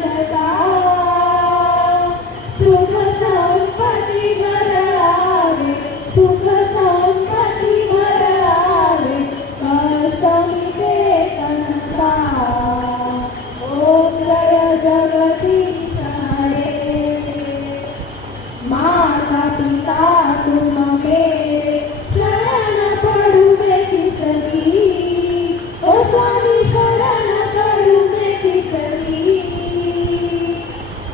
बनता सुख संपत्ती भरावे सुख संपत्ती भरावे कष्टमिते संसा ओम जय जगदीश हरे माता पिता तुम मेरे शरण पडुवे किसकी ओ स्वामी शरण पडुवे किसकी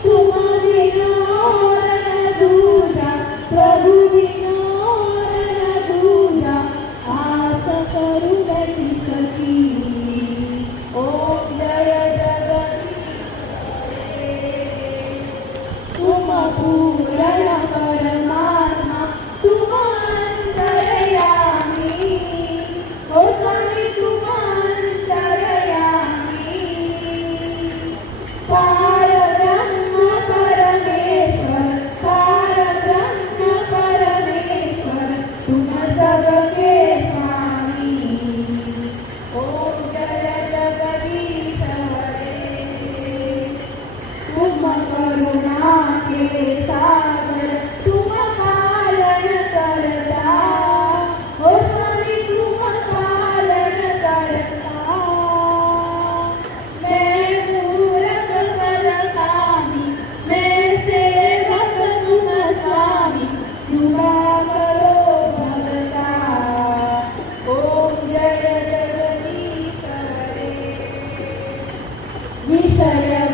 तुम बिना और न दूजा प्रभु बिना और न दूजा आस करुवे किसकी ओम जय जगदीश तुम पूर्ण परमात्मा तुम अंतर्यामी ओ स्वामी तुम अंतर्यामी पार ब्रह्म परमेश्वर तुम सबके स्वामी ओम जय जगदीश हरे तुम करुणा के सागर तुम पालन करता ओ स्वामी तुम पालन करता मैं मूरख बलकामी मैं सेवक तुम स्वामी कृपा करो भगता ओम जय जगदीश हरे विषय